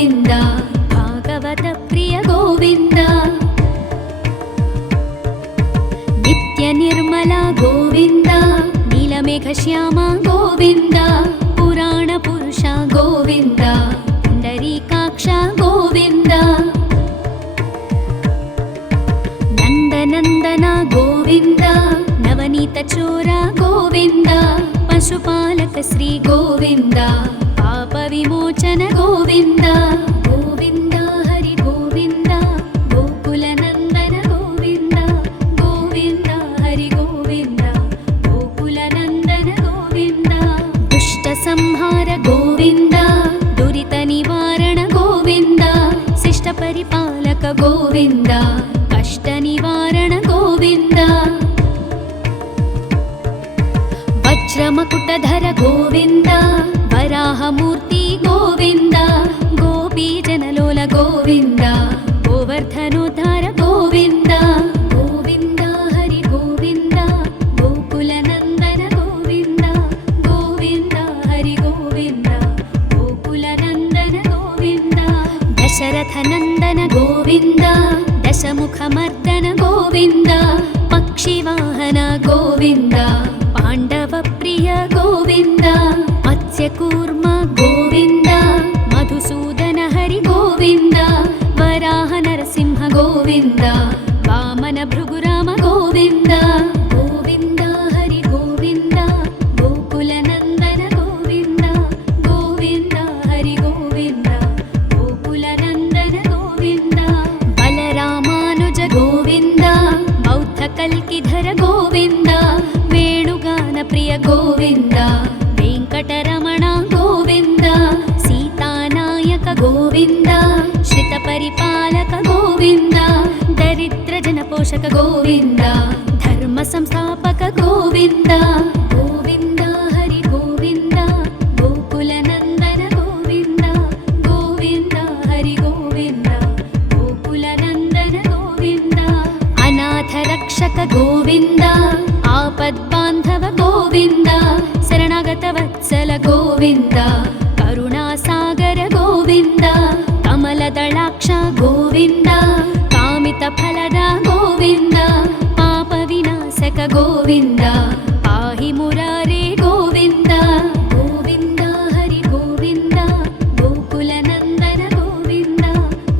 ಗೋವಿಂದ ಭಾಗವತ ಪ್ರಿಯ ಗೋವಿಂದ ನಿತ್ಯ ನಿರ್ಮಲ ಗೋವಿಂದ ನೀಲಮೇಘ ಶ್ಯಾಮ ಗೋವಿಂದ ಪುರಾಣ ಪುರುಷ ಗೋವಿಂದ ಪುಂಡರೀಕಾಕ್ಷ ಗೋವಿಂದ ನಂದನಂದನ ಗೋವಿಂದ ನವನೀತ ಚೋರ ಗೋವಿಂದ ಪಶುಪಾಲಕ ಶ್ರೀ ಗೋವಿಂದ ಪಾಪ ವಿಮೋಚನ ಗೋವಿಂದ ಗೋವಿಂದ ಹರಿ ಗೋವಿಂದ ಗೋಕುಲ ನಂದನ ಗೋವಿಂದ ಗೋವಿಂದ ಹರಿ ಗೋವಿಂದ ಗೋಕುಲ ನಂದನ ಗೋವಿಂದ ದುಷ್ಟ ಸಂಹಾರ ಗೋವಿಂದ ದುರಿತ ನಿವಾರಣ ಗೋವಿಂದ ಶಿಷ್ಟ ಪರಿಪಾಲಕ ಗೋವಿಂದ ಕಷ್ಟ ನಿವಾರಣ ಗೋವಿಂದ ವಜ್ರಮಕುಟಧರ ಗೋವಿಂದ ವರಾಹಮೂರ್ತಿ ಗೋವಿಂದ ಗೋಪೀ ಜನಲೋಲ ಗೋವಿಂದ ಗೋವರ್ಧನೋದ್ಧಾರ ಗೋವಿಂದ ಗೋವಿಂದ ಹರಿ ಗೋವಿಂದ ಗೋಕುಲ ನಂದನ ಗೋವಿಂದ ಗೋವಿಂದ ಹರಿ ಗೋವಿಂದ ಗೋಕುಲ ನಂದನ ಗೋವಿಂದ ದಶರಥ ನಂದನ ಗೋವಿಂದ ದಶಮುಖ ಮರ್ದನ ಗೋವಿಂದ ಪಕ್ಷಿವಾಹನ ಗೋವಿಂದ ಪಾಂಡವ ಪ್ರಿಯ ಗೋವಿಂದ ಮತ್ಸ್ಯಕೂರ್ಮ ಗೋವಿಂದ ಮಧುಸೂದನ ಹರಿ ಗೋವಿಂದ ವರಾಹ ನರಸಿಂಹ ಗೋವಿಂದ ವಾಮನ ಭೃಗುರಾಮ ಗೋವಿಂದ ಗೋವಿಂದ ಹರಿ ಗೋವಿಂದ ಗೋಕುಲ ನಂದನ ಗೋವಿಂದ ಗೋವಿಂದ ಹರಿ ಗೋವಿಂದ ಗೋಕುಲ ನಂದನ ಗೋವಿಂದ ಬಲರಾಮಾನುಜ ಗೋವಿಂದ ಬೌದ್ಧ ಕಲ್ಕಿಧರ ಗೋವಿಂದ ವೇಣುಗಾನ ಪ್ರಿಯ ಗೋವಿಂದ ವೆಂಕಟರಮಣ ಗೋವಿಂದ ಸೀತಾನಾಯಕ ಗೋವಿಂದ ಶ್ರಿತ ಪರಿಪಾಲಕ ಗೋವಿಂದ ದರಿದ್ರ ಜನಪೋಷಕ ಗೋವಿಂದ ಧರ್ಮ ಸಂಸ್ಥಾಪಕ ಗೋವಿಂದ ಗೋವಿಂದ ಹರಿ ಗೋವಿಂದ ಗೋಕುಲ ನಂದನ ಗೋವಿಂದ ಗೋವಿಂದ ಹರಿ ಗೋವಿಂದ ಗೋಕುಲ ನಂದನ ಗೋವಿಂದ ಅನಾಥ ರಕ್ಷಕ ಗೋವಿಂದ ಆಪದ್ಬಾಂಧವ ಗೋವಿಂದ ಶರಣಾಗತ ವತ್ಸಲ ಗೋವಿಂದ ಕರುಣಾಸಾಗರ ಗೋವಿಂದ ಕಮಲದಳಾಕ್ಷ ಗೋವಿಂದ ಕಾಮಿತ ಫಲದ ಗೋವಿಂದ ಪಾಪ ವಿನಾಶಕ ಗೋವಿಂದ ಪಾಹಿ ಮುರಾರೇ ಗೋವಿಂದ ಗೋವಿಂದ ಹರಿ ಗೋವಿಂದ ಗೋಕುಲ ನಂದನ ಗೋವಿಂದ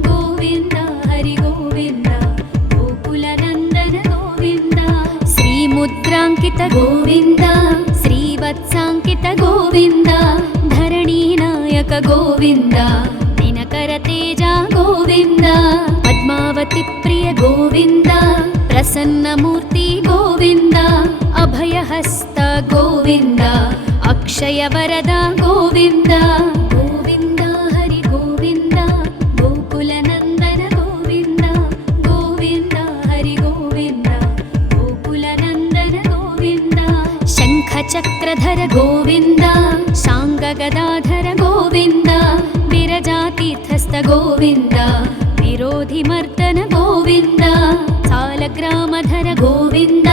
ಗೋವಿಂದ ಹರಿ ಗೋವಿಂದ ಗೋಕುಲ ನಂದನ ಗೋವಿಂದ ಶ್ರೀ ಮುದ್ರಾಂಕಿತ ಗೋವಿಂದ ಶ್ರೀವತ್ಸಾಂಕಿತ ಗೋವಿಂದ ಧರಣಿ ನಾಯಕ ಗೋವಿಂದ ದಿನಕರ ತೇಜ ಗೋವಿಂದ ಪದ್ಮಾವತಿ ಪ್ರಿಯ ಗೋವಿಂದ ಪ್ರಸನ್ನ ಮೂರ್ತಿ ಗೋವಿಂದ ಅಭಯಹಸ್ತ ಗೋವಿಂದ ಅಕ್ಷಯ ವರದ ಗೋವಿಂದ ಗೋವಿಂದ ಹರಿ ಗೋವಿಂದ ಗೋಕುಲ ನಂದನ ಗೋವಿಂದ ಗೋವಿಂದ ಹರಿ ಗೋವಿಂದ ಗೋಕುಲ ನಂದನ ಗೋವಿಂದ ಶಂಖ ಚಕ್ರಧರ ಗೋವಿಂದ ಶಾಂಗ ಗದಾಧರ ಗೋವಿಂದ ವಿರಜಾತೀರ್ಥಸ್ಥ ಗೋವಿಂದ ವಿರೋಧಿ ಮರ್ದನ ಗೋವಿಂದ ಸಾಲಗ್ರಾಮಧರ ಗೋವಿಂದ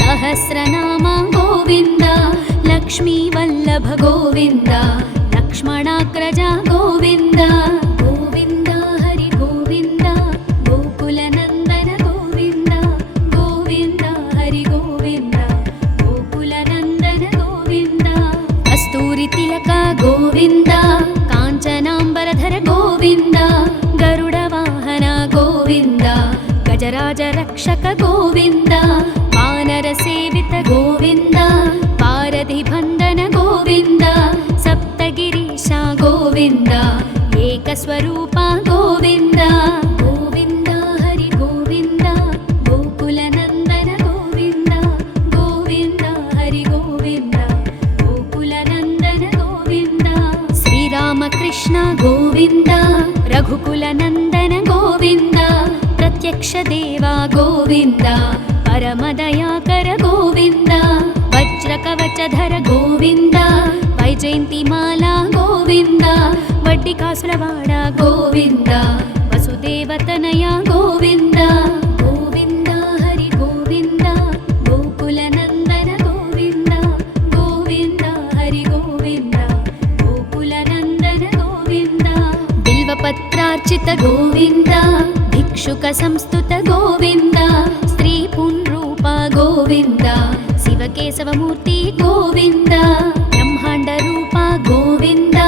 ಸಹಸ್ರನಾಮ ಗೋವಿಂದ ಲಕ್ಷ್ಮೀ ವಲ್ಲಭ ಗೋವಿಂದ ಲಕ್ಷ್ಮಣಾಗ್ರಜ ಗೋವಿಂದ ಗೋವಿಂದ ಹರಿ ಗೋವಿಂದ ಗೋಕುಲ ನಂದನ ಗೋವಿಂದ ಗೋವಿಂದ ಹರಿ ಗೋವಿಂದ ಗೋಕುಲ ನಂದನ ಗೋವಿಂದ ಕಸ್ತೂರಿ ತಿಲಕ ಗೋವಿಂದ ಕಾಂಚನಾಂಬರಧರ ಗೋವಿಂದ ಗರುಡ ವಾಹನ ಗೋವಿಂದ ಗಜರಾಜ ರಕ್ಷಕ ಗೋವಿಂದ ವಾನರ ಸೇವಿತ ಗೋವಿಂದ ಪಾರಧಿ ಬಂಧನ ಗೋವಿಂದ ಸಪ್ತಗಿರೀಶ ಗೋವಿಂದ ಏಕಸ್ವರೂಪ ಗೋವಿಂದ ಗೋವಿಂದ ಹರಿ ಗೋವಿಂದ ಗೋಕುಲ ನಂದನ ಗೋವಿಂದ ಗೋವಿಂದ ಹರಿ ಗೋವಿಂದ ಗೋಕುಲ ನಂದನ ಗೋವಿಂದ ಶ್ರೀರಾಮಕೃಷ್ಣ ಗೋವಿಂದ ರಘುಕುಲ ನಂದನ ಗೋವಿಂದ ಪ್ರತ್ಯಕ್ಷ ದೇವ ಗೋವಿಂದ ಪರಮದಯಾಕರ ಗೋವಿಂದ ವಜ್ರ ಕವಚಧರ ಗೋವಿಂದ ವೈಜಯಂತಿ ಮಾಲಾ ಗೋವಿಂದ ವಡ್ಡಿ ಕಾಸುರವಾಡ ಗೋವಿಂದ ವಸುದೇವತನಯ ಗೋವಿಂದ ಗೋವಿಂದ ಹರಿ ಗೋವಿಂದ ಗೋಕುಲ ನಂದನ ಗೋವಿಂದ ಗೋವಿಂದ ಹರಿ ಗೋವಿಂದ ಗೋಕುಲ ನಂದನ ಗೋವಿಂದ ಬಿಲ್ವ बिल्वपत्रार्चित गोविन्द भिक्षुकसंस्तुत गोविन्द स्त्रीपुंरूप गोविन्द शिवकेशवमूर्ति गोविन्द ब्रह्माण्डरूप गोविन्द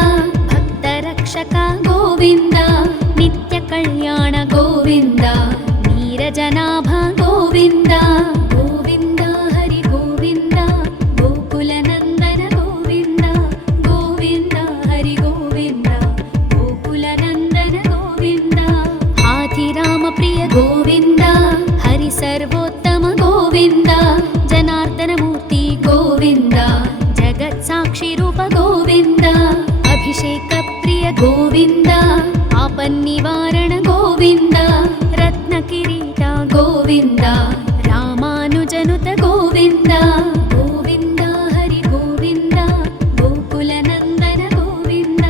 भक्तरक्षक गोविन्द नित्यकल्याण गोविन्द नीरजनाभ गोविन्द गोविन्द हरि गोविन्द गोकुलनन्दन गोविन्द गोविन्द हरि गोविन्द गोकुलनन्दन गोविन्द हाथिरामप्रिय गोविन्द हरि सर्वोत्तम गोविन्द जनार्दनमूर्ति गोविन्द जगत्साक्षिरूप गोविन्द अभिषेकप्रिय गोविन्द आपन्निवारण गोविन्द रत्नकिरीट गोविन्द रामानुजनुत गोविन्द गोविन्द हरि गोविन्द गोकुलनन्दन गोविन्द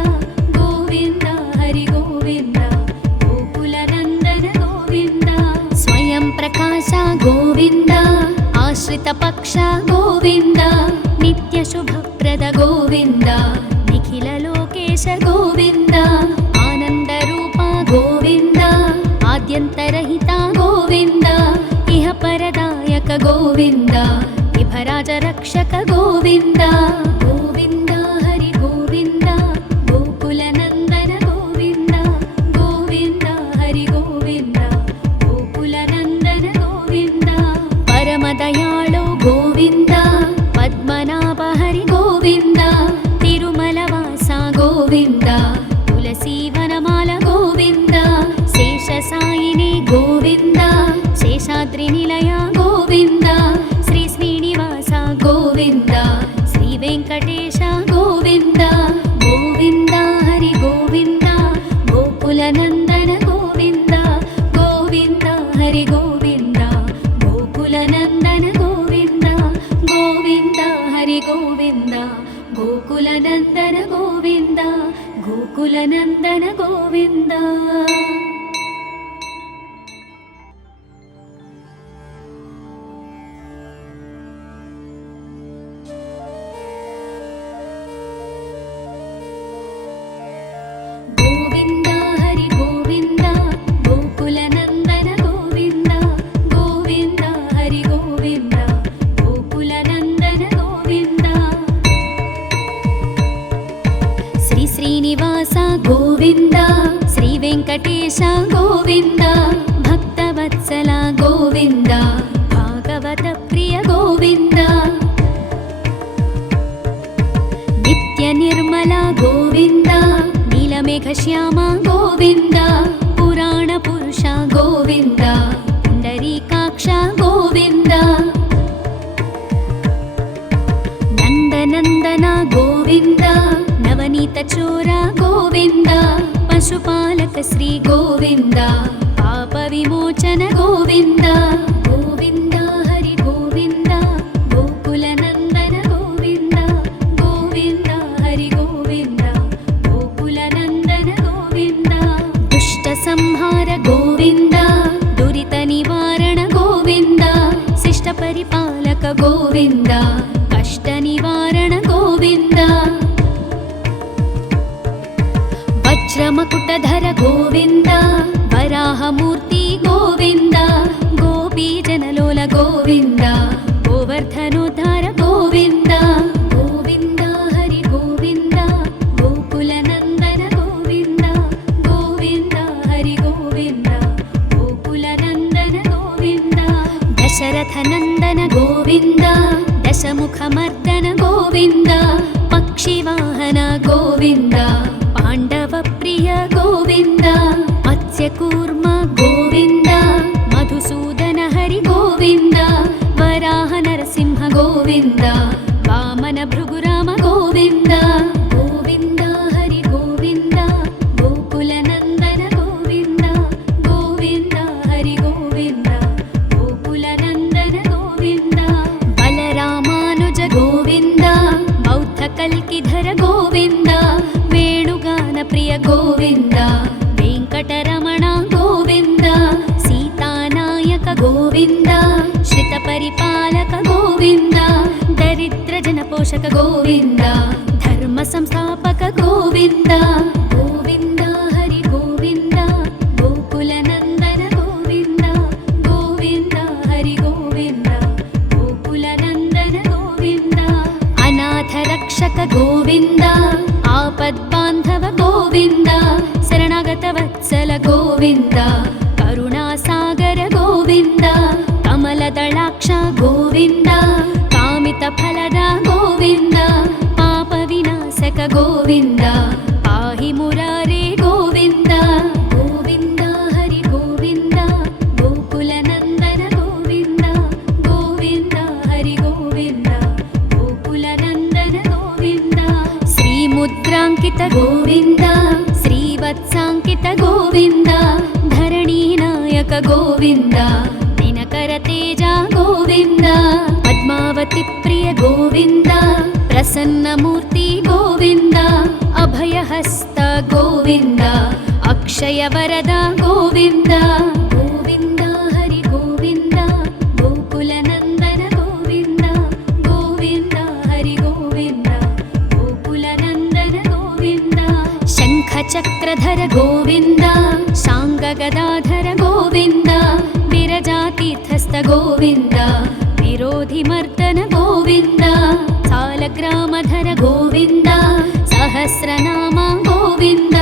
गोविन्द हरि गोविन्द गोकुलनन्दन गोविन्द स्वयं प्रकाश गोविन्द आश्रितपक्ष गोविन्द नित्यशुभप्रद गोविन्द निखिललोकेश गोविन्द आनन्दरूप गोविन्द आद्यन्तरहिता गोविन्द इह परदायक गोविन्द इभराजरक्षक गोविन्द गोविन्द हरि गोविन्द गोकुलनन्दन गोविन्द गोविन्द हरि गोविन्द गोकुलनन्दन गोविन्द परमदयाळु गोविन्द पद्मनाभ हरि गोविन्द तिरुमलवास गोविन्द तुलसीवनमाल गोविन्द शेषसायिनी गोविन्द शेषाद्रिनिलय गोविन्द श्री श्रीनिवास गोविन्द श्रीवेङ्कटेश गोविन्द गोविन्द हरि गोविन्द गोकुलनन्दन गोविन्द गोविन्द हरि गोविन्द गोकुलनन्दन गोविन्द गोविन्द हरि गोविन्द गोकुलनन्दन गोविन्द गोकुलनन्दन गोविन्द गोविन्द हरि गोविन्द गोकुलनन्दन गोविन्द गोविन्द हरि गोविन्द गोकुलनन्दन गोविन्द श्री श्रीनिवास गोविन्द श्रीवेङ्कटेश गोविन्द भक्तवत्सल गोविन्द भागवतप्रिय गोविन्द नित्यनिर्मल गोविन्द नीलमेघश्याम गोविन्द पुराणपुरुष गोविन्द पुण्डरीकाक्ष गोविन्द नन्दनन्दन गोविन्द नवनीतचोर गोविन्द पशुपालक श्री गोविन्द पापविमोचन गोविन्द गोविन्द हरि गोविन्द गोकुलनन्दन गोविन्द गोविन्द हरि गोविन्द गोकुलनन्दन गोविन्द दुष्टसंहार गोविन्द दुरितनिवारण गोविन्द शिष्टपरिपालक गोविन्द कष्टनिवारण गोविन्द वज्रमकुटधर गोविन्द वराहमूर्ति गोविन्द गोपीजनलोल गोविन्द गोवर्धनोद्धार गोविन्द गोविन्द हरि गोविन्द गोकुलनन्दन गोविन्द गोविन्द हरि गोविन्द गोकुलनन्दन गोविन्द दशरथनन्दन गोविन्द दशमुखमर्दन गोविन्द पक्षिवाहन गोविन्द पाण्डवप्रिय गोविन्द मत्स्यकूर्म गोविन्द मधुसूदन हरि गोविन्द वराह नरसिंह गोविन्द वामन भृगुराम गोविन्द गोविन्द हरि गोविन्द गोकुलनन्दन गोविन्द गोविन्द हरि गोविन्द गोकुलनन्दन गोविन्द बलरामानुज गोविन्द बौद्धकल्किधर गोविन्द वेणुगानप्रिय गोविन्द वेङ्कटरमण गोविन्द सीतानायक गोविन्द श्रितपरिपालक गोविन्द दरिद्रजनपोषक गोविन्द धर्मसंस्थापक गोविन्द गोविन्द हरि गोविन्द ಗೋವಿಂದ ಕರುಣಾಸಾಗರ ಗೋವಿಂದ ಕಮಲದಳಾಕ್ಷ ಗೋವಿಂದ ಕಾಮಿತ ಫಲದ ಗೋವಿಂದ ಪಾಪ ವಿನಾಶಕ ಗೋವಿಂದ ಪಾಹಿ ಮುರಾರೇ ಗೋವಿಂದ ಗೋವಿಂದ ಹರಿ ಗೋವಿಂದ ಗೋಕುಲ ನಂದನ ಗೋವಿಂದ ಗೋವಿಂದ ಹರಿ ಗೋವಿಂದ ಗೋಕುಲ ನಂದನ ಗೋವಿಂದ ಶ್ರೀ ಮುದ್ರಾಂಕಿತ ಗೋವಿಂದ ಶ್ರೀವತ್ಸಾಂಕಿತ ಗೋವಿಂದ ಧರಣಿ ನಾಯಕ ಗೋವಿಂದ ದಿನಕರ ತೇಜ ಗೋವಿಂದ ಪದ್ಮಾವತಿ ಪ್ರಿಯ ಗೋವಿಂದ ಪ್ರಸನ್ನ ಮೂರ್ತಿ ಗೋವಿಂದ ಅಭಯಹಸ್ತ ಗೋವಿಂದ ಅಕ್ಷಯ ವರದ ಗೋವಿಂದ ಗೋವಿಂದ ಹರಿ ಗೋವಿಂದ ಗೋಕುಲ ನಂದನ ಗೋವಿಂದ ಗೋವಿಂದ ಹರಿ ಗೋವಿಂದ ಗೋಕುಲ ನಂದನ ಗೋವಿಂದ ಶಂಖ ಚಕ್ರಧರ ಗೋವಿಂದ ಶಾಂಗ ಗದಾಧರ ಗೋವಿಂದ ವಿರಜಾತೀರ್ಥಸ್ಥ ಗೋವಿಂದ ವಿರೋಧಿ ಮರ್ದನ ಗೋವಿಂದ ಸಾಲಗ್ರಾಮಧರ ಗೋವಿಂದ ಸಹಸ್ರನಾಮ ಗೋವಿಂದ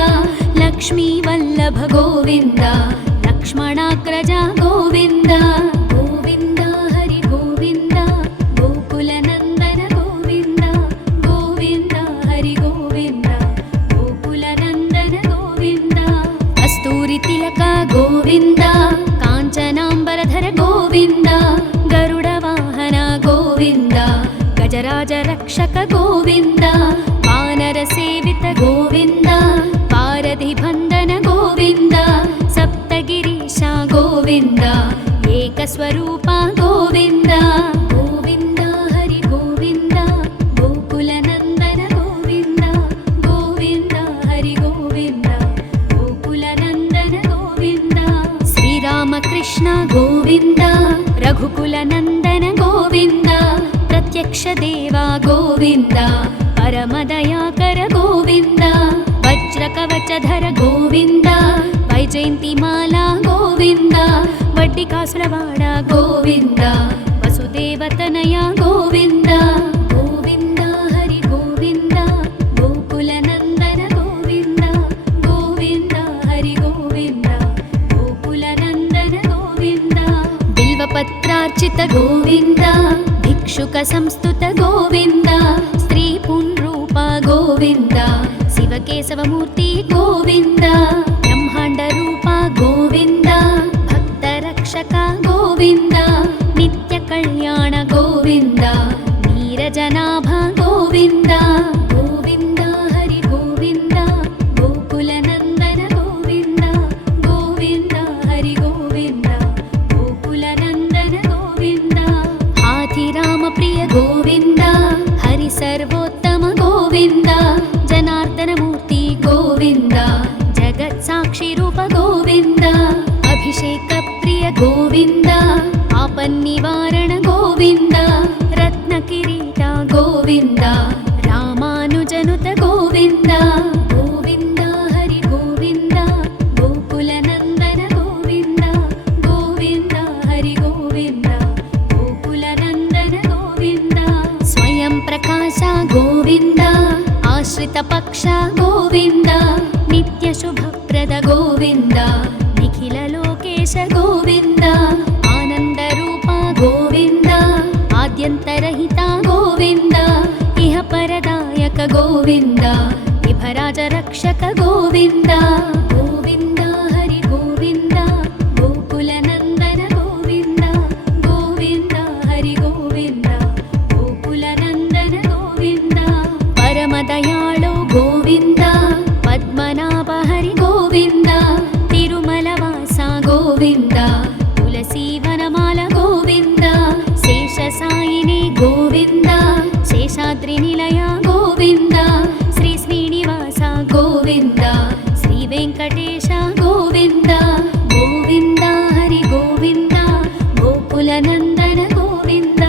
ಲಕ್ಷ್ಮೀ ವಲ್ಲಭ ಗೋವಿಂದ ಲಕ್ಷ್ಮಣಾಗ್ರಜ ಗೋವಿಂದ ಗೋವಿಂದ ಹರಿ ಗೋವಿಂದ ಗೋಕುಲ ನಂದನ ಗೋವಿಂದ ಗೋವಿಂದ ಹರಿ ಗೋವಿಂದ ಗೋಕುಲ ನಂದನ ಗೋವಿಂದ ಕಸ್ತೂರಿ ತಿಲಕ ಗೋವಿಂದ ಕಾಂಚನಾಂಬರಧರ ಗೋವಿಂದ ಗರುಡ ವಾಹನ ಗೋವಿಂದ ಗಜರಾಜ ರಕ್ಷಕ ಗೋವಿಂದ ವಾನರ ಸೇವಿತ ಗೋವಿಂದ ಪಾರಧಿ ಬಂಧನ ಗೋವಿಂದ ಸಪ್ತಗಿರೀಶ ಗೋವಿಂದ ಏಕಸ್ವರೂಪ ಗೋವಿಂದ ಗೋವಿಂದ ಹರಿ ಗೋವಿಂದ ಗೋಕುಲ ನಂದನ ಗೋವಿಂದ ಗೋವಿಂದ ಹರಿ ಗೋವಿಂದ ಗೋಕುಲ ನಂದನ ಗೋವಿಂದ ಶ್ರೀರಾಮಕೃಷ್ಣ ಗೋವಿಂದ ರಘುಕುಲ ನಂದನ ಗೋವಿಂದ ಪ್ರತ್ಯಕ್ಷ ದೇವ ಗೋವಿಂದ ಪರಮದಯಾಕರ ಗೋವಿಂದ ವಜ್ರ ಕವಚಧರ ಗೋವಿಂದ ವೈಜಯಂತಿ ಮಾಲಾ ಗೋವಿಂದ ವಡ್ಡಿಕಾಸುರವಾಡ ಗೋವಿಂದ ವಸುದೇವತನಯ ಗೋವಿಂದ ಗೋವಿಂದ ಹರಿ ಗೋವಿಂದ ಗೋಕುಲ ನಂದನ ಗೋವಿಂದ ಗೋವಿಂದ ಹರಿ ಗೋವಿಂದ ಗೋಕುಲ ನಂದನ ಗೋವಿಂದ ಬಿಲ್ವಪತ್ರಾರ್ಚಿತ ಗೋವಿಂದ ಭಿಕ್ಷುಕ ಸಂಸ್ತುತ ಗೋವಿಂದ ಸ್ತ್ರೀ ಪುಂರೂಪ ಗೋವಿಂದ ಶಿವಕೇಶವ ಮೂರ್ತಿ ಗೋವಿಂದ ಬ್ರಹ್ಮಾಂಡ ರೂಪ ಗೋವಿಂದ ಭಕ್ತ ರಕ್ಷಕ ಗೋವಿಂದ ನಿತ್ಯ ಕಲ್ಯಾಣ ಗೋವಿಂದ ನೀರಜನಾಭ ಗೋವಿಂದ ಗೋವಿಂದ ಹರಿ ಗೋವಿಂದ ಗೋಕುಲ ನಂದನ ಗೋವಿಂದ ಗೋವಿಂದ ಹರಿ ಗೋವಿಂದ ಗೋಕುಲ ನಂದನ ಗೋವಿಂದ ಹಾಥಿರಾಮ ಪ್ರಿಯ ಗೋವಿಂದ ಹರಿ ಸರ್ವೋತ್ತಮ ಗೋವಿಂದ ಜನಾರ್ದನ ಮೂರ್ತಿ ಗೋವಿಂದ ಜಗತ್ ಸಾಕ್ಷಿ ರೂಪ ಗೋವಿಂದ ಅಭಿಷೇಕ ಪ್ರಿಯ ಗೋವಿಂದ ಆಪನ್ನಿವಾರಣ ಗೋವಿಂದ ರತ್ನ ಕಿರೀಟ ಗೋವಿಂದ ರಾಮಾನುಜನುತ ಗೋವಿಂದ ಗೋವಿಂದ ಹರಿ ಗೋವಿಂದ ಗೋಕುಲ ನಂದನ ಗೋವಿಂದ ಗೋವಿಂದ ಹರಿ ಗೋವಿಂದ ಗೋಕುಲ ನಂದನ ಗೋವಿಂದ ಸ್ವಯಂ ಪ್ರಕಾಶ ಗೋವಿಂದ ಆಶ್ರಿತ ಪಕ್ಷ ಗೋವಿಂದ ನಿತ್ಯ ಶುಭಪ್ರದ ಗೋವಿಂದ ನಿಖಿಲ ಲೋಕೇಶ ಗೋವಿಂದ ಆನಂದ ರೂಪ ಗೋವಿಂದ ಆದ್ಯಂತರಹಿತ ಗೋವಿಂದ ಇಹ ಪರದಾಯಕ ಗೋವಿಂದ ವಿಭರಾಜ ರಕ್ಷಕ ಗೋವಿಂದ ಗೋವಿಂದ ಹರಿ ಗೋವಿಂದ ಗೋಕುಲ ನಂದನ ಗೋವಿಂದ ಗೋವಿಂದ ಹರಿ ಗೋವಿಂದ ಗೋಕುಲ ನಂದನ ಗೋವಿಂದ ಪರಮ ದಯಾಳು ಗೋವಿಂದ ಪದ್ಮನಾಭ ಹರಿ ಗೋವಿಂದ ತಿರುಮಲ ವಾಸ ಗೋವಿಂದ ತುಳಸಿ ವನಮಾಲ ಗೋವಿಂದ ಶೇಷ ಸಾಯಿನಿ ಗೋವಿಂದ ಶೇಷಾದ್ರಿ ನಿಲಯ ಗೋವಿಂದ ಶ್ರೀ ಶ್ರೀನಿವಾಸ ಗೋವಿಂದ ಶ್ರೀ ವೆಂಕಟೇಶ ಗೋವಿಂದ ಗೋವಿಂದ ಹರಿ ಗೋವಿಂದ ಗೋಕುಲ ನಂದನ ಗೋವಿಂದ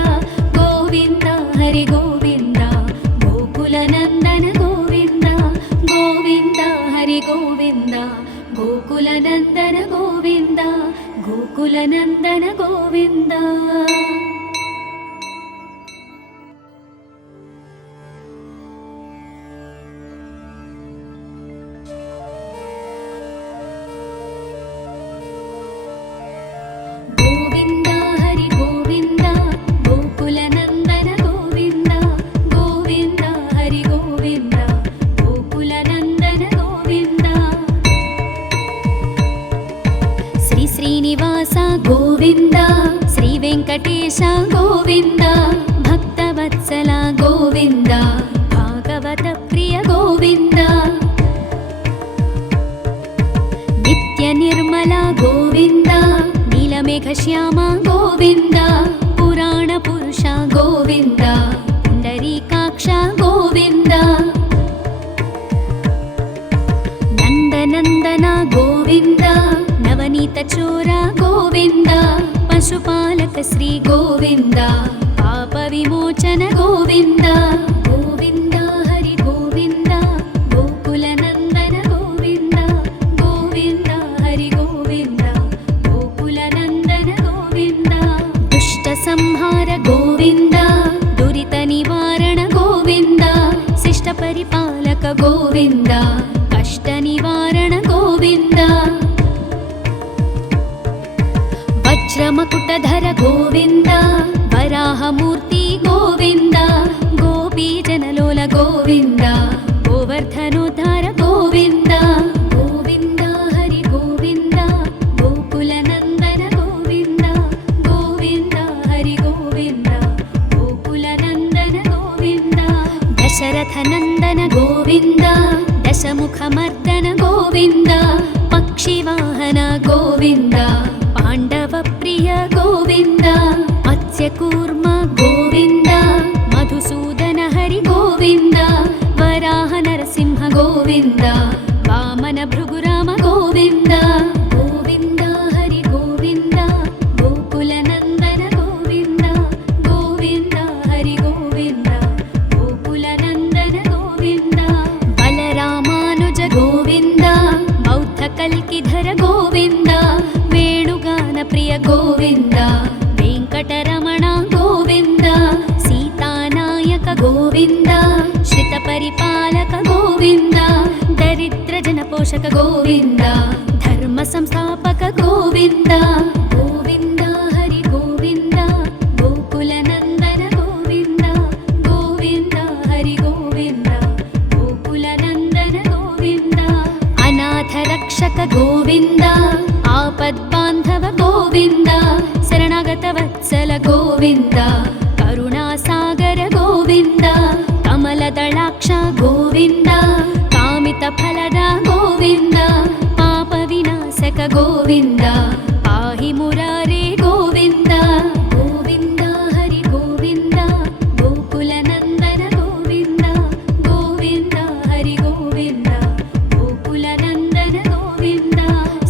ಗೋವಿಂದ ಹರಿ ಗೋವಿಂದ ಗೋಕುಲ ನಂದನ ಗೋವಿಂದ ಗೋವಿಂದ ಹರಿ ಗೋವಿಂದ ಗೋಕುಲ ನಂದನ ಗೋವಿಂದ ಗೋಕುಲ ನಂದನ ಗೋವಿಂದ. गोविन्द श्रीवेङ्कटेश गोविन्द भक्तवत्सल गोविन्द भागवत प्रिय गोविन्द नित्यनिर्मल गोविन्द नीलमेघश्याम गोविन्द पुराणपुरुष गोविन्द पुण्डरीकाक्ष गोविन्द नन्दनन्दन गोविन्द नवनीतचोर गोविन्द पशुपालक श्री गोविन्द पापविमोचन गोविन्द गोविन्द हरि गोविन्द गोकुलनन्दन गोविन्द गोविन्द हरि गोविन्द गोकुलनन्दन गोविन्द दुष्टसंहार गोविन्द दुरितनिवारण गोविन्द शिष्टपरिपालक गोविन्द कष्टनिवारण गोविन्द वज्रमकुटधर गोविन्द वराहमूर्ति गोविन्द गोपीजनलोल गोविन्द गोवर्धनोद्धार गोविन्द गोविन्द हरि गोविन्द गोकुलनन्दन गोविन्द गोविन्द हरि गोविन्द गोकुलनन्दन गोविन्द दशरथनन्दन गोविन्द दशमुखमर्दन गोविन्द पक्षिवाहन गोविन्द पाण्डवप्रिय गोविन्द मत्स्यकूर्म गोविन्द मधुसूदन हरि गोविन्द वराह नरसिंह गोविन्द वामन भृगुराम गोविन्द गोविन्द हरि गोविन्द गोकुलनन्दन गोविन्द गोविन्द हरि गोविन्द गोकुलनन्दन गोविन्द बलरामानुज गोविन्द बौद्धकल्किधर गोविन्द वेणुगानप्रिय गोविन्द वेङ्कटरमण गोविन्द सीतानायक गोविन्द श्रितपरिपालक गोविन्द दरिद्रजनपोषक गोविन्द धर्मसंस्थापक गोविन्द गोविन्द हरि गोविन्द गोकुलनन्दन गोविन्द गोविन्द हरि गोविन्द गोकुलनन्दन गोविन्द अनाथरक्षक गोविन्द आपद्बान्धव गोविन्द शरणागतवत्सल गोविन्द करुणासागर गोविन्द कमलदलाक्ष गोविन्द कामितफलद गोविन्द पापविनाशक गोविन्द पाहि मुरारे गोविन्द गोविन्द हरि गोविन्द गोकुलनन्दन गोविन्द गोविन्द हरि गोविन्द गोकुलनन्दन गोविन्द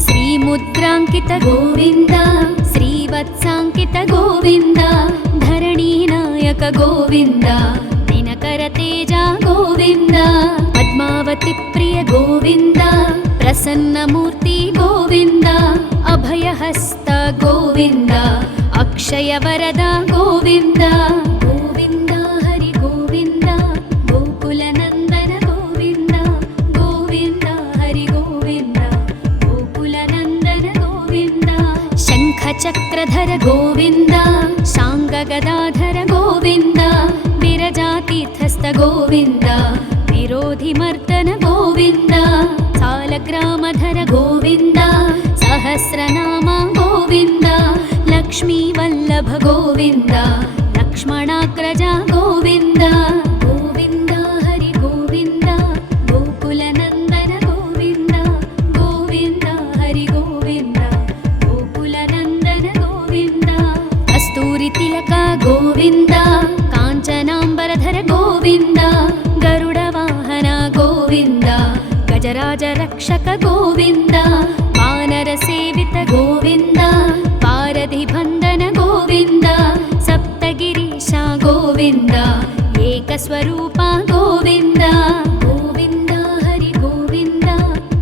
श्रीमुद्राङ्कित गोविन्द श्रीवत्साङ्कित गोविन्द धरणीनायक गोविन्द दिनकरतेज गोविन्द पद्मावती प्रिय गोविन्द प्रसन्नमूर्ति गोविन्द अभयहस्त गोविन्द अक्षयवरद गोविन्द गोविन्द हरि गोविन्द गोकुलनन्दन गोविन्द गोविन्द हरि गोविन्द गोकुलनन्दन गोविन्द शङ्खचक्रधर गोविन्द शाङ्गगदाधर गोविन्द विरजातीर्थस्थ गोविन्द विरोधिमर्दन गोविन्द सालग्रामधर गोविन्द सहस्रनाम गोविन्द लक्ष्मीवल्लभ गोविन्द लक्ष्मणाग्रज गोविन्द गोविन्द हरि गोविन्द गोकुलनन्दन गोविन्द गोविन्द हरि गोविन्द गोकुलनन्दन गोविन्द कस्तूरितिलक गोविन्द काञ्चनाम्बरधर गोविन्द गरुडवाहन गोविन्द गजराजरक्षक गोविन्द वानरसेवित गोविन्द पारधिबन्धन गोविन्द सप्तगिरीश गोविन्द एकस्वरूप गोविन्द गोविन्द हरि गोविन्द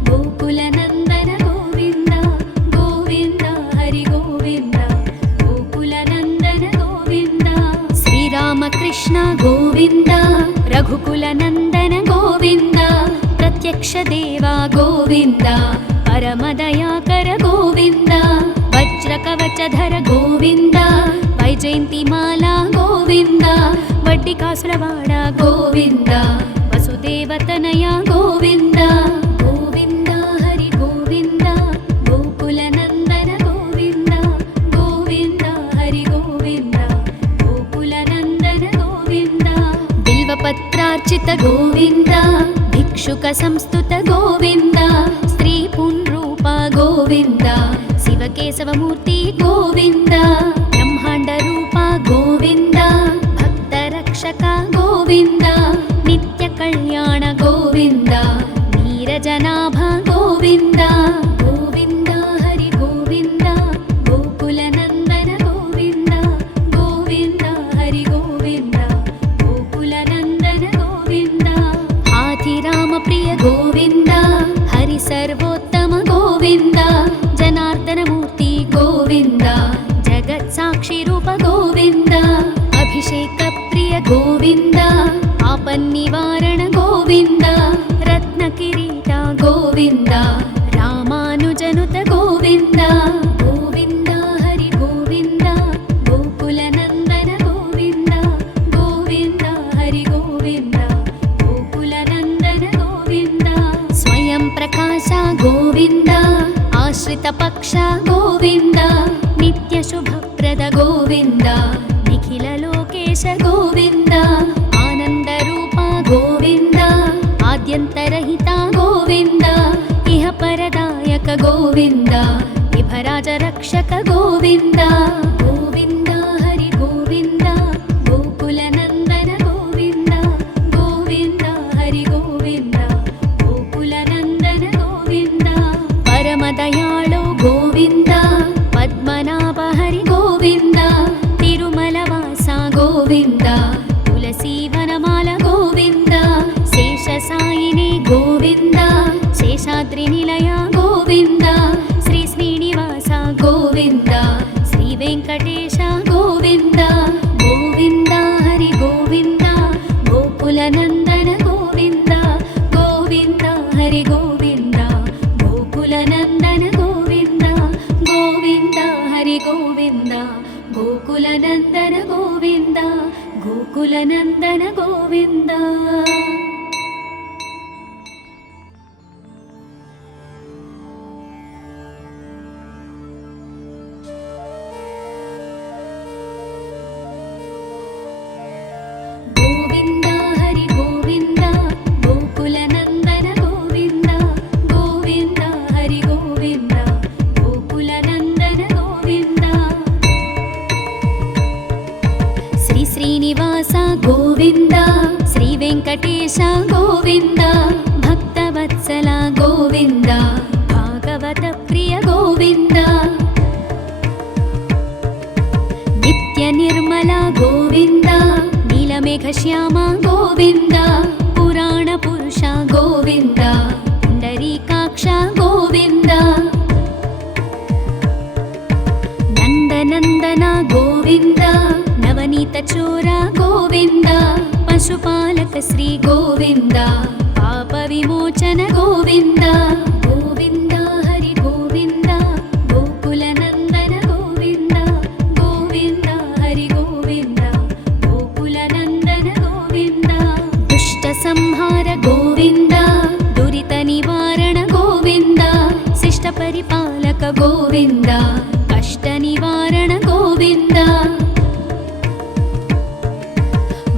गोकुलनन्दन गोविन्द गोविन्द हरि गोविन्द गोकुलनन्दन गोविन्द श्रीरामकृष्ण गोविन्द रघुकुलनन्दन गोविन्द प्रत्यक्ष देवा गोविन्द परमदयाकर गोविन्द वज्रकवचधर गोविन्द वैजयन्तिमाला गोविन्द वड्डिकासुरवाड गोविन्द वसुदेवतनय गोविन्द गोविन्द हरि गोविन्द गोकुलनन्दन गोविन्द गोविन्द भिक्षुक गोविन्द भिक्षुक संस्तुत गोविन्द स्त्री पुंरूप गोविन्द शिवकेशवमूर्ति गोविन्द ब्रह्मांड रूप गोविन्द भक्तरक्षक गोविन्द नित्य कल्याण गोविन्द नीरजनाभ गोविन्द गोविन्द हरि गोविन्द गोकुलनन्दन गोविन्द गोविन्द हरि गोविन्द गोकुलनन्दन गोविन्द हाथिराम प्रिय गोविन्द हरि सर्वोत्तम गोविन्द जनार्दन मूर्ति गोविन्द जगत्साक्षि रूप गोविन्द अभिषेक प्रिय गोविन्द आपन्निवारण गोविन्द रत्नकिरीट गोविन्द रामानुजनुत गोविन्द गोविन्द हरि गोविन्द गोकुलनन्दन गोविन्द गोविन्द हरि गोविन्द गोकुलनन्दन गोविन्द स्वयं प्रकाश गोविन्द आश्रित पक्ष गोविन्द नित्य शुभप्रद गोविन्द निखिल लोकेश गोविन्द आनंद रूप गोविन्द आद्यन्तरहित गोविन्द इह परदायक गोविन्द इभराज रक्षक गोविन्द गोविन्द हरि गोविन्द गोकुलनन्दन गोविन्द गोविन्द हरि गोविन्द गोकुलनन्दन गोविन्द परमदयाळु गोविन्द पद्मनाभ हरि गोविन्द तिरुमलवास गोविन्द तुलसीवनमाल गोविन्द शेषसायिनी गोविन्द शेषाद्रिनिलय गोविन्द श्री श्रीनिवास गोविन्द श्री वेङ्कटेश गोविन्द गोविन्द हरि गोविन्द गोकुलनन्दन गोविन्द गोविन्द हरि गोविन्द गोकुलनन्दन गोविन्द गोविन्द हरि गोविन्द गोकुलनन्दन गोविन्द गोकुलनन्दन गोविन्द गोविन्द हरि गोविन्द गोकुलनन्दन गोविन्द गोविन्द हरि गोविन्द गोकुलनन्दन गोविन्द श्री श्रीनिवास गोविन्द श्री वेङ्कटेश गोविन्द भक्तवत्सल गोविन्द भागवत प्रिय गोविन्द नित्य निर्मल गोविन्द नीलमेघश्याम गोविन्द पुराण पुरुष गोविन्द पुण्डरीकाक्ष गोविन्द नन्दनन्दन गोविन्द नवनीत चोर गोविन्द पशुपालक श्री गोविन्द पाप विमोचन गोविन्द गोविन्द हरि गोविन्द गोकुलनन्दन गोविन्द गोविन्द हरि गोविन्द गोकुलनन्दन गोविन्द दुष्ट संहार गोविन्द दुरित निवारण गोविन्द शिष्ट परिपालक गोविन्द कष्ट निवारण गोविन्द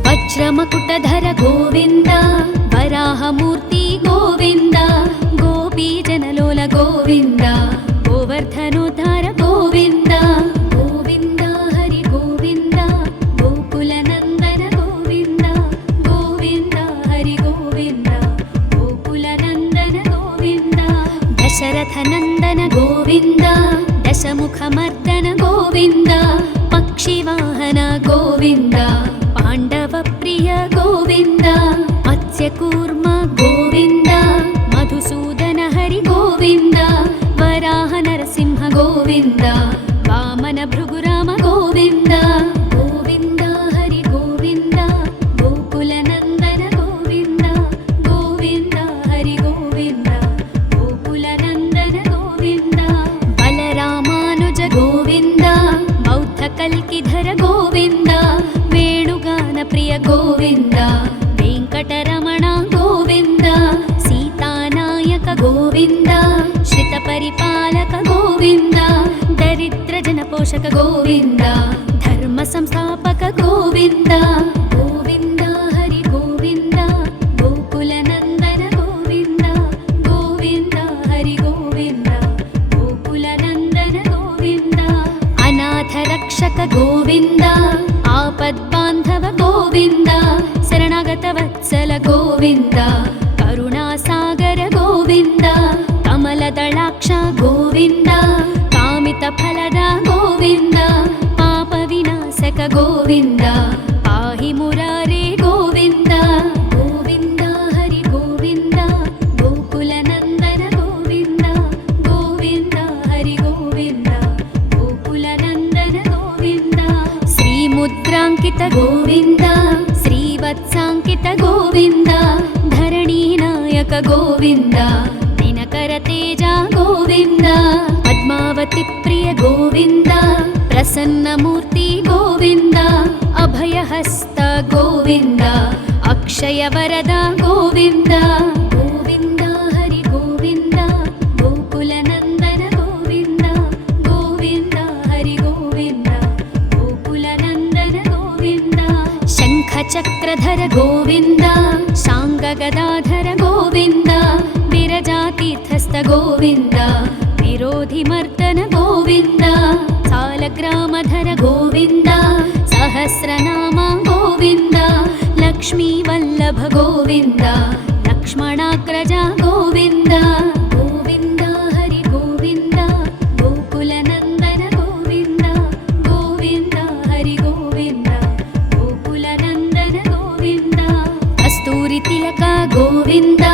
वज्रमकुटधर गोविन्द वराहमूर्ति गोविन्द गोपीजनलोल गोविन्द गोवर्धनोद्धार गोविन्द गोविन्द हरि गोविन्द गोकुलनन्दन गोविन्द गोविन्द हरि गोविन्द गोकुलनन्दन गोविन्द दशरथनन्दन गोविन्द दशमुखमर्दन गोविन्द पक्षिवाहन गोविन्द पाण्डवप्रिय गोविन्द मत्स्यकूर्म गोविन्द मधुसूदन हरि गोविन्द वराह नरसिंह गोविन्द वामन भृगुराम गोविन्द गोविन्द हरि गोविन्द गोकुलनन्दन गोविन्द गोविन्द हरि गोविन्द गोकुलनन्दन गोविन्द बलरामानुज गोविन्द बौद्धकल्किधर गोविन्द वेणुगान प्रिय गोविन्द वेङ्कटरमण गोविन्द सीतानायक गोविन्द श्रितपरिपालक गोविन्द दरिद्रजनपोषक गोविन्द धर्म संस्थापक गोविन्द गोविन्द हरि गोविन्द ಗೋವಿಂದ ಆಪದ್ಬಾಂಧವ ಗೋವಿಂದ ಶರಣಾಗತ ವತ್ಸಲ ಗೋವಿಂದ ಕರುಣಾಸಾಗರ ಗೋವಿಂದ ಕಮಲದಳಾಕ್ಷ ಗೋವಿಂದ ಕಾಮಿತ ಫಲದ ಗೋವಿಂದ ಪಾಪ ವಿನಾಶಕ ಗೋವಿಂದ ಪಾಹಿ ಮುರಾರೇ ಗೋವಿಂದ ಗೋವಿಂದ ಹರಿ ಗೋವಿಂದ ಗೋಕುಲ ನಂದನ ಗೋವಿಂದ ಗೋವಿಂದ ಹರಿ ಗೋವಿಂದ ಗೋಕುಲ ನಂದನ ಗೋವಿಂದ ಶ್ರೀ ಮುದ್ರಾಂಕಿತ ಗೋವಿಂದ ಶ್ರೀವತ್ಸಾಂಕಿತ ಗೋವಿಂದ ಧರಣಿ ನಾಯಕ ಗೋವಿಂದ ದಿನಕರ ತೇಜ ಗೋವಿಂದ ಪದ್ಮಾವತಿ ಪ್ರಿಯ ಗೋವಿಂದ ಪ್ರಸನ್ನ ಮೂರ್ತಿ ಗೋವಿಂದ ಅಭಯಹಸ್ತ ಗೋವಿಂದ ಅಕ್ಷಯ ವರದ ಗೋವಿಂದ ಗೋವಿಂದ ಹರಿ ಗೋವಿಂದ ಗೋಕುಲ ನಂದನ ಗೋವಿಂದ ಗೋವಿಂದ ಹರಿ ಗೋವಿಂದ ಗೋಕುಲ ನಂದನ ಗೋವಿಂದ ಶಂಖ ಚಕ್ರಧರ ಗೋವಿಂದ ಶಾಂಗ ಗದಾಧರ ಗೋವಿಂದ ವಿರಜಾತೀರ್ಥಸ್ಥ ಗೋವಿಂದ ವಿರೋಧಿ ಮರ್ದನ ಗೋವಿಂದ ಸಾಲಗ್ರಾಮಧರ ಗೋವಿಂದ ಸಹಸ್ರನಾಮ ಗೋವಿಂದ ಲಕ್ಷ್ಮೀ ವಲ್ಲಭ ಗೋವಿಂದ ಲಕ್ಷ್ಮಣಾಗ್ರಜ ಗೋವಿಂದ ಗೋವಿಂದ ಹರಿ ಗೋವಿಂದ ಗೋಕುಲ ನಂದನ ಗೋವಿಂದ ಗೋವಿಂದ ಹರಿ ಗೋವಿಂದ ಗೋಕುಲ ನಂದನ ಗೋವಿಂದ ಕಸ್ತೂರಿ ತಿಲಕ ಗೋವಿಂದ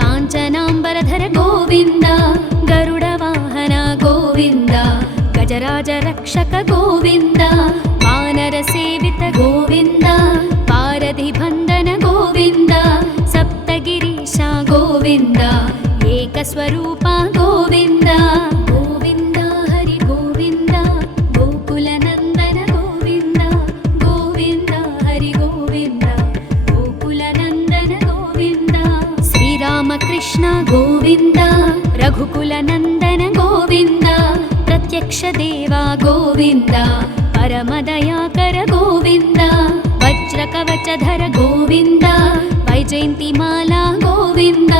ಕಾಂಚನಾಂಬರಧರ ಗೋವಿಂದ ಗರುಡ ವಾಹನ ಗೋವಿಂದ ಗಜರಾಜ ರಕ್ಷಕ ಗೋವಿಂದ ವಾನರ ಸೇವಿತ ಗೋವಿಂದ ಪಾರಧಿ ಬಂಧನ ಗೋವಿಂದ ಸಪ್ತಗಿರೀಶ ಗೋವಿಂದ ಏಕಸ್ವರೂಪ ಗೋವಿಂದ ಗೋವಿಂದ ಹರಿ ಗೋವಿಂದ ಗೋಕುಲ ನಂದನ ಗೋವಿಂದ ಗೋವಿಂದ ಹರಿ ಗೋವಿಂದ ಗೋಕುಲ ನಂದನ ಗೋವಿಂದ ಶ್ರೀರಾಮಕೃಷ್ಣ ಗೋವಿಂದ ರಘುಕುಲ ನಂದನ ಗೋವಿಂದ ಪ್ರತ್ಯಕ್ಷ ದೇವ ಗೋವಿಂದ ಪರಮದಯಾಕರ ಗೋವಿಂದ ವಜ್ರ ಕವಚಧರ ಗೋವಿಂದ ವೈಜಯಂತಿ ಮಾಲಾ ಗೋವಿಂದ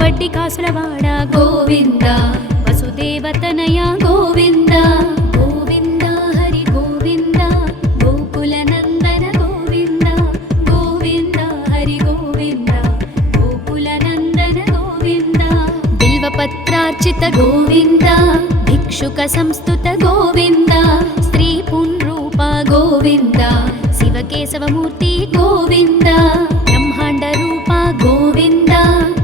ವಡ್ಡಿ ಕಾಸುರವಾಡ ಗೋವಿಂದ ವಸುದೇವತನಯ ಗೋವಿಂದ ಗೋವಿಂದ ಹರಿ ಗೋವಿಂದ ಗೋಕುಲ ನಂದನ ಗೋವಿಂದ ಗೋವಿಂದ ಹರಿ ಗೋವಿಂದ ಗೋಕುಲ ನಂದನ ಗೋವಿಂದ ಬಿಲ್ವಪತ್ರಾರ್ಚಿತ ಗೋವಿಂದ ಭಿಕ್ಷುಕ ಸಂಸ್ತುತ ಗೋವಿಂದ ಸ್ತ್ರೀ ಪುಂರೂಪ ಗೋವಿಂದ ಶಿವಕೇಶವ ಮೂರ್ತಿ ಗೋವಿಂದ ಬ್ರಹ್ಮಾಂಡ ರೂಪ ಗೋವಿಂದ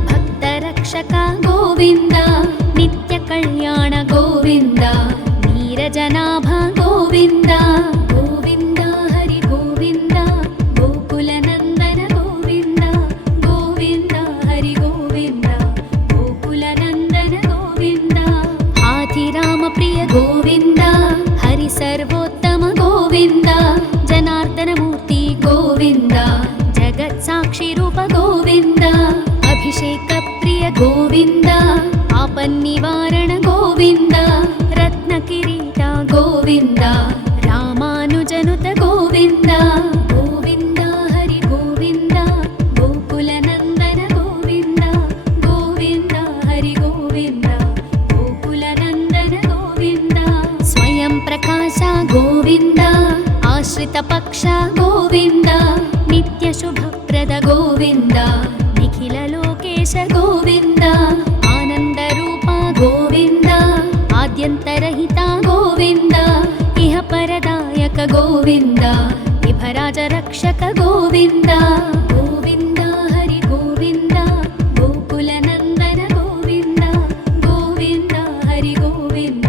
ಭಕ್ತ ರಕ್ಷಕ ಗೋವಿಂದ ನಿತ್ಯ ಕಲ್ಯಾಣ ಗೋವಿಂದ ನೀರಜನಾಭ ಗೋವಿಂದ ಗೋವಿಂದ ಹರಿ ಗೋವಿಂದ ಗೋಕುಲ ನಂದನ ಗೋವಿಂದ ಗೋವಿಂದ ಹರಿ ಗೋವಿಂದ ಗೋಕುಲ ನಂದನ ಗೋವಿಂದ ಹಾಥಿರಾಮ ಪ್ರಿಯ ಗೋವಿಂದ ಹರಿ ಸರ್ವೋತ್ತಮ ಗೋವಿಂದ ಜನಾರ್ದನ ಮೂರ್ತಿ ಗೋವಿಂದ ಜಗತ್ ಸಾಕ್ಷಿ ರೂಪ ಗೋವಿಂದ ಅಭಿಷೇಕ ಪ್ರಿಯ ಗೋವಿಂದ ಆಪನ್ನಿವಾರಣ ಗೋವಿಂದ ರತ್ನ ಕಿರೀಟ ಗೋವಿಂದ ರಾಮಾನುಜನುತ ಗೋವಿಂದ ಗೋವಿಂದ ಹರಿ ಗೋವಿಂದ ಗೋಕುಲ ನಂದನ ಗೋವಿಂದ ಗೋವಿಂದ ಹರಿ ಗೋವಿಂದ ಗೋಕುಲ ನಂದನ ಗೋವಿಂದ ಸ್ವಯಂ ಪ್ರಕಾಶ ಗೋವಿಂದ ಆಶ್ರಿತ ಪಕ್ಷ ಗೋವಿಂದ ನಿತ್ಯ ಶುಭಪ್ರದ ಗೋವಿಂದ ನಿಖಿಲ ಲೋಕೇಶ ಗೋವಿಂದ ಆನಂದ ರೂಪ ಗೋವಿಂದ ಆದ್ಯಂತರಹಿತ ಗೋವಿಂದ ಇಹ ಪರದಾಯಕ ಗೋವಿಂದ ವಿಭರಾಜ ರಕ್ಷಕ ಗೋವಿಂದ ಗೋವಿಂದ ಹರಿ ಗೋವಿಂದ ಗೋಕುಲ ನಂದನ ಗೋವಿಂದ ಗೋವಿಂದ ಹರಿ ಗೋವಿಂದ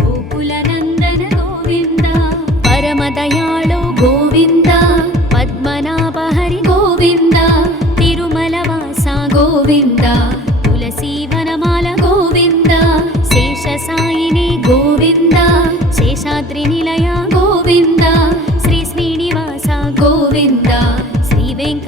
ಗೋಕುಲ ನಂದನ ಗೋವಿಂದ ಪರಮ ದಯಾಳು ಗೋವಿಂದ ಪದ್ಮನಾಭ ಹರಿ ಗೋವಿಂದ ತಿರುಮಲ ವಾಸ ಗೋವಿಂದ ತುಳಸಿ ವನಮಾಲ ಗೋವಿಂದ ಶೇಷ ಸಾಯಿನಿ ಗೋವಿಂದ ಶೇಷಾದ್ರಿ ನಿಲಯ ಗೋವಿಂದ ಶ್ರೀ ಶ್ರೀನಿವಾಸ ಗೋವಿಂದ ಶ್ರೀ ವೆಂಕಟ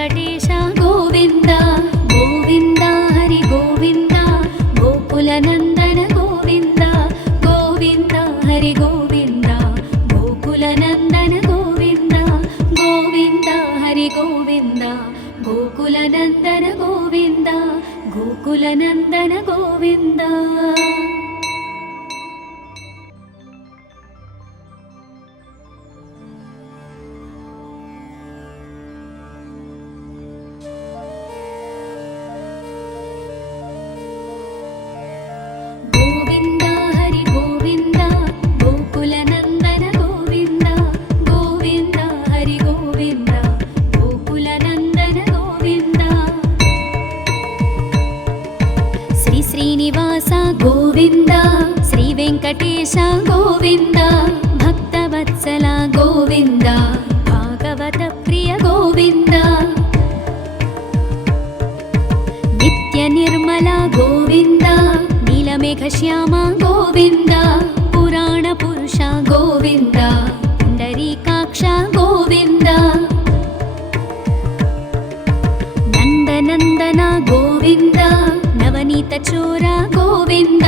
ಗೋವಿಂದ ಶ್ರೀ ವೆಂಕಟೇಶ ಗೋವಿಂದ ಭಕ್ತವತ್ಸಲ ಗೋವಿಂದ ಭಾಗವತ ಪ್ರಿಯ ಗೋವಿಂದ ನಿತ್ಯ ನಿರ್ಮಲ ಗೋವಿಂದ ನೀಲಮೇಘ ಶ್ಯಾಮ ಗೋವಿಂದ ಪುರಾಣ ಪುರುಷ ಗೋವಿಂದ ಪುಂಡರೀಕಾಕ್ಷ ಗೋವಿಂದ ನಂದನಂದನ ಗೋವಿಂದ ನವನೀತ ಚೋರ ಗೋವಿಂದ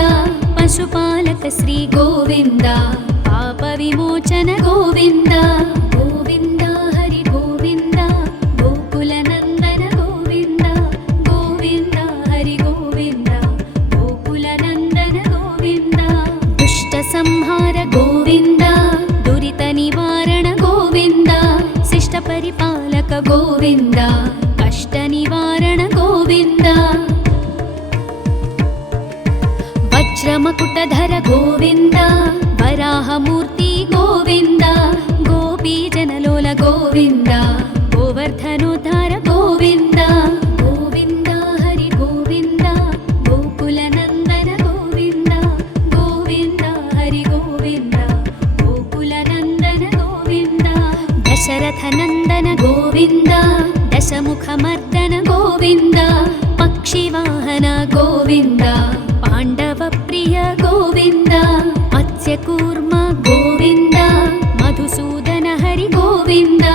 ಪಶುಪಾಲಕ ಶ್ರೀ ಗೋವಿಂದ ಪಾಪ ವಿಮೋಚನ ಗೋವಿಂದ ಗೋವಿಂದ ಹರಿ ಗೋವಿಂದ ಗೋಕುಲ ನಂದನ ಗೋವಿಂದ ಗೋವಿಂದ ಹರಿ ಗೋವಿಂದ ಗೋಕುಲ ನಂದನ ಗೋವಿಂದ ದುಷ್ಟ ಸಂಹಾರ ಗೋವಿಂದ ದುರಿತ ನಿವಾರಣ ಗೋವಿಂದ ಶಿಷ್ಟ ಪರಿಪಾಲಕ ಗೋವಿಂದ ಕಷ್ಟ ನಿವಾರಣ ಗೋವಿಂದ ವಜ್ರಮಕುಟಧರ ಗೋವಿಂದ ವರಾಹಮೂರ್ತಿ ಗೋವಿಂದ ಗೋಪೀ ಜನಲೋಲ ಗೋವಿಂದ ಗೋವರ್ಧನೋದ್ಧಾರ ಗೋವಿಂದ ಗೋವಿಂದ ಹರಿ ಗೋವಿಂದ ಗೋಕುಲ ನಂದನ ಗೋವಿಂದ ಗೋವಿಂದ ಹರಿ ಗೋವಿಂದ ಗೋಕುಲ ನಂದನ ಗೋವಿಂದ ದಶರಥ ನಂದನ ಗೋವಿಂದ ದಶಮುಖ ಮರ್ದನ ಗೋವಿಂದ ಪಕ್ಷಿವಾಹನ ಗೋವಿಂದ ಪಾಂಡವ ಪ್ರಿಯ ಗೋವಿಂದ ಮತ್ಸ್ಯಕೂರ್ಮ ಗೋವಿಂದ ಮಧುಸೂದನ ಹರಿ ಗೋವಿಂದ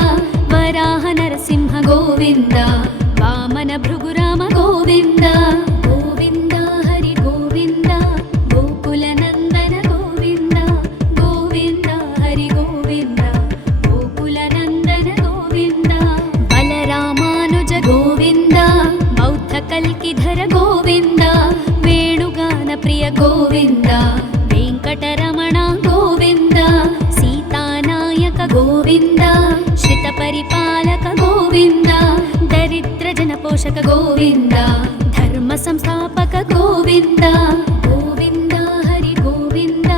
ವರಾಹ ನರಸಿಂಹ ಗೋವಿಂದ ವಾಮನ ಭೃಗುರಾಮ ಗೋವಿಂದ ಗೋವಿಂದ ಹರಿ ಗೋವಿಂದ ಗೋಕುಲ ನಂದನ ಗೋವಿಂದ ಗೋವಿಂದ ಹರಿ ಗೋವಿಂದ ಗೋಕುಲ ನಂದನ ಗೋವಿಂದ ಬಲರಾಮಾನುಜ ಗೋವಿಂದ ಬೌದ್ಧ ಕಲ್ಕಿಧರ ಗೋವಿಂದ ವೇಣುಗಾನ ಪ್ರಿಯ ಗೋವಿಂದ ವೆಂಕಟರಮಣ ಗೋವಿಂದ ಸೀತಾನಾಯಕ ಗೋವಿಂದ ಶ್ರಿತ ಪರಿಪಾಲಕ ಗೋವಿಂದ ದರಿದ್ರ ಜನಪೋಷಕ ಗೋವಿಂದ ಧರ್ಮ ಸಂಸ್ಥಾಪಕ ಗೋವಿಂದ ಗೋವಿಂದ ಹರಿ ಗೋವಿಂದ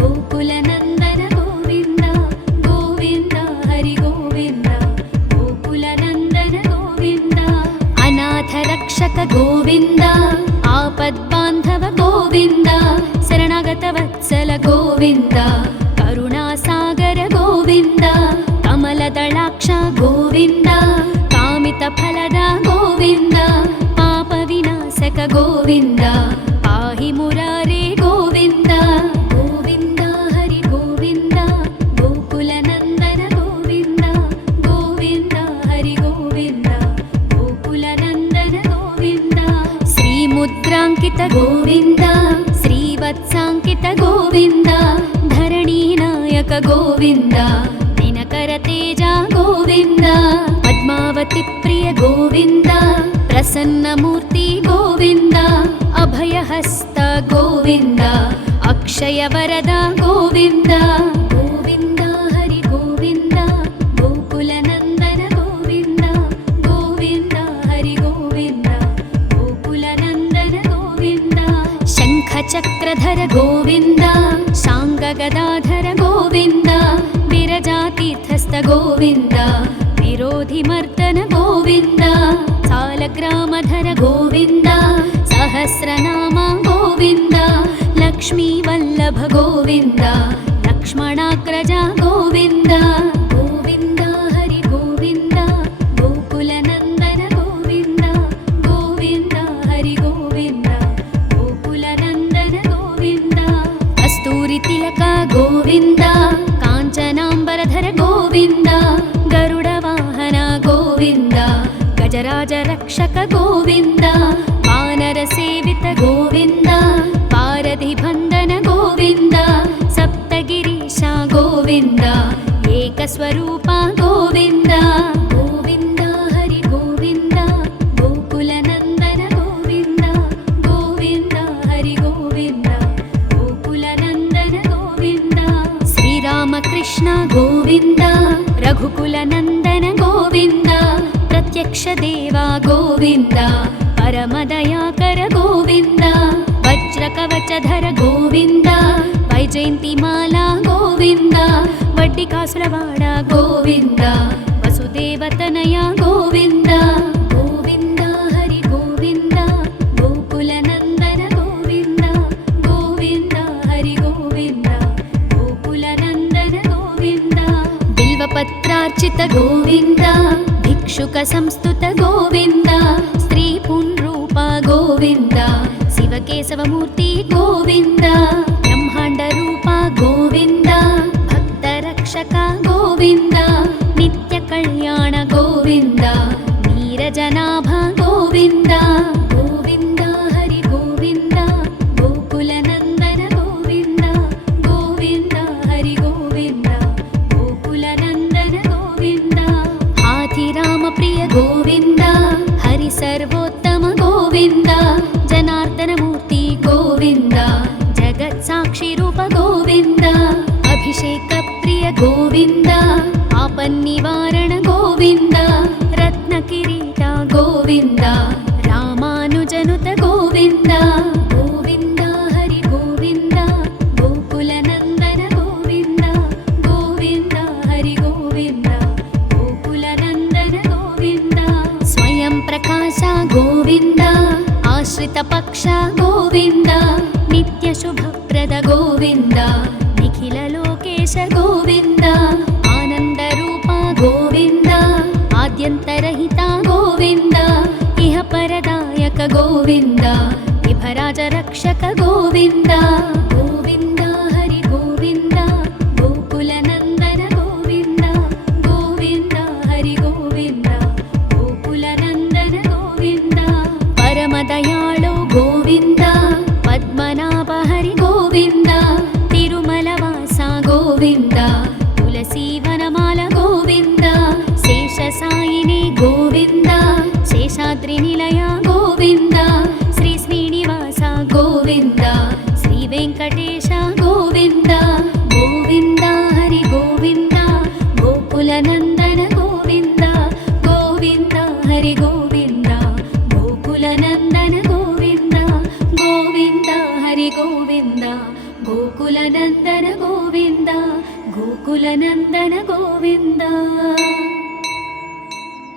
ಗೋಕುಲ ನಂದನ ಗೋವಿಂದ ಗೋವಿಂದ ಹರಿ ಗೋವಿಂದ ಗೋಕುಲ ನಂದನ ಗೋವಿಂದ ಅನಾಥ ರಕ್ಷಕ ಗೋವಿಂದ ಆಪದ್ಬಾಂಧವ ಗೋವಿಂದ ಶರಣಾಗತ ವತ್ಸಲ ಗೋವಿಂದ ಕರುಣಾಸಾಗರ ಗೋವಿಂದ ಕಮಲದಳಾಕ್ಷ ಗೋವಿಂದ ಕಾಮಿತ ಫಲದ ಗೋವಿಂದ ಪಾಪ ವಿನಾಶಕ ಗೋವಿಂದ ಪಾಹಿ ಮುರಾರೇ ಗೋವಿಂದ ಗೋವಿಂದ ಹರಿ ಗೋವಿಂದ ಗೋಕುಲ ನಂದನ ಗೋವಿಂದ ಗೋವಿಂದ ಹರಿ ಗೋವಿಂದ ಗೋಕುಲ ನಂದನ ಗೋವಿಂದ ಶ್ರೀ ಮುದ್ರಾಂಕಿತ ಗೋವಿಂದ ಶ್ರೀವತ್ಸಾಂಕಿತ ಗೋವಿಂದ ಧರಣಿ ನಾಯಕ ಗೋವಿಂದ ದಿನಕರ ತೇಜ ಗೋವಿಂದ ಪದ್ಮಾವತಿ ಪ್ರಿಯ ಗೋವಿಂದ ಪ್ರಸನ್ನ ಮೂರ್ತಿ ಗೋವಿಂದ ಅಭಯ ಹಸ್ತ ಗೋವಿಂದ ಅಕ್ಷಯ ವರದ ಗೋವಿಂದ ಗೋವಿಂದ ಹರಿ ಗೋವಿಂದ ಗೋಕುಲ ನಂದನ ಗೋವಿಂದ ಗೋವಿಂದ ಹರಿ ಗೋವಿಂದ ಗೋಕುಲ ನಂದನ ಗೋವಿಂದ ಶಂಖ ಚಕ್ರಧರ ಗೋವಿಂದ ಶಾಂಗ ಗದಾಧರ ಗೋವಿಂದ ವಿರಜಾತೀರ್ಥಸ್ಥ ಗೋವಿಂದ ವಿರೋಧಿ ಮರ್ದನ ಗೋವಿಂದ ಸಾಲಗ್ರಾಮಧರ ಗೋವಿಂದ ಸಹಸ್ರನಾಮ ಗೋವಿಂದ ಲಕ್ಷ್ಮೀ ವಲ್ಲಭ ಗೋವಿಂದ ಲಕ್ಷ್ಮಣಾಗ್ರಜ ಗೋವಿಂದ ಗೋವಿಂದ ಹರಿ ಗೋವಿಂದ ಗೋಕುಲ ನಂದನ ಗೋವಿಂದ ಗೋವಿಂದ ಹರಿ ಗೋವಿಂದ ಗೋಕುಲ ನಂದನ ಗೋವಿಂದ ಕಸ್ತೂರಿ ತಿಲಕ ಗೋವಿಂದ ಕಾಂಚನಾಂಬರಧರ ಗೋವಿಂದ ಗರುಡ ವಾಹನ ಗೋವಿಂದ ಗಜರಾಜ ರಕ್ಷಕ ಗೋವಿಂದ ವಾನರ ಸೇವಿತ ಗೋವಿಂದ ಪಾರಧಿ ಬಂಧನ ಗೋವಿಂದ ಸಪ್ತಗಿರೀಶ ಗೋವಿಂದ ಏಕಸ್ವರೂಪ ಗೋವಿಂದ ಗೋವಿಂದ ಹರಿ ಗೋವಿಂದ ಗೋಕುಲ ನಂದನ ಗೋವಿಂದ ಗೋವಿಂದ ಹರಿ ಗೋವಿಂದ ಗೋಕುಲ ನಂದನ ಗೋವಿಂದ ಶ್ರೀರಾಮಕೃಷ್ಣ ಗೋವಿಂದ ರಘುಕುಲ ನಂದನ ಗೋವಿಂದ ಪ್ರತ್ಯಕ್ಷ ದೇವ ಗೋವಿಂದ ಪರಮದಯಾಕರ ಗೋವಿಂದ ವಜ್ರ ಕವಚಧರ ಗೋವಿಂದ ವೈಜಯಂತಿ ಮಾಲಾ ಗೋವಿಂದ ವಡ್ಡಿ ಕಾಸುರವಾಡ ಗೋವಿಂದ ವಸುದೇವತನಯ ಗೋವಿಂದ ಗೋವಿಂದ ಹರಿ ಗೋವಿಂದ ಗೋಕುಲ ನಂದನ ಗೋವಿಂದ ಗೋವಿಂದ भिक्षुकार्चित गोविन्द भिक्षुक संस्तुत गोविन्द स्त्री पुंरूप गोविन्द शिवकेशवमूर्ति गोविन्द ब्रह्माण्ड रूप गोविन्द भक्तरक्षक गोविन्द नित्य कल्याण गोविन्द नीरजनाभ गोविन्द गोविन्द हरि गोविन्द गोकुलनन्दन गोविन्द गोविन्द हरि गोविन्द गोकुलनन्दन गोविन्द हाथिराम प्रिय गोविन्द हरि सर्वोत्तम गोविन्द जनार्दन मूर्ति गोविन्द जगत्साक्षि रूप गोविन्द अभिषेक प्रिय गोविन्द आपन्निवारण गोविन्द रत्नकिरीट गोविन्द रामानुजनुत गोविन्द गोविन्द हरि गोविन्द गोकुलनन्दन गोविन्द गोविन्द हरि गोविन्द गोकुलनन्दन गोविन्द स्वयं प्रकाश गोविन्द आश्रित पक्ष गोविन्द नित्य शुभप्रद गोविन्द निखिल लोकेश गोविन्द आनन्द रूप गोविन्द आद्यन्तरहित गोविन्द इह परदायक गोविन्द विभराज रक्षक गोविन्द गोविन्द हरि गोविन्द गोकुलनन्दन गोविन्द गोविन्द हरि गोविन्द गोकुलनन्दन गोविन्द परमदयाळु गोविन्द पद्मनाभ हरि गोविन्द तिरुमलवास गोविन्द तुलसीवनमाल गोविन्द शेषसायिनी गोविन्द शेषाद्रिनिलय गोविन्द श्री श्रीनिवास गोविन्द श्री वेङ्कटेश गोविन्द गोविन्द हरि गोविन्द गोकुलनन्दन गोविन्द गोविन्द हरि गोविन्द गोकुलनन्दन गोविन्द गोविन्द हरि गोविन्द गोकुलनन्दन गोविन्द गोकुलनन्दन गोविन्द।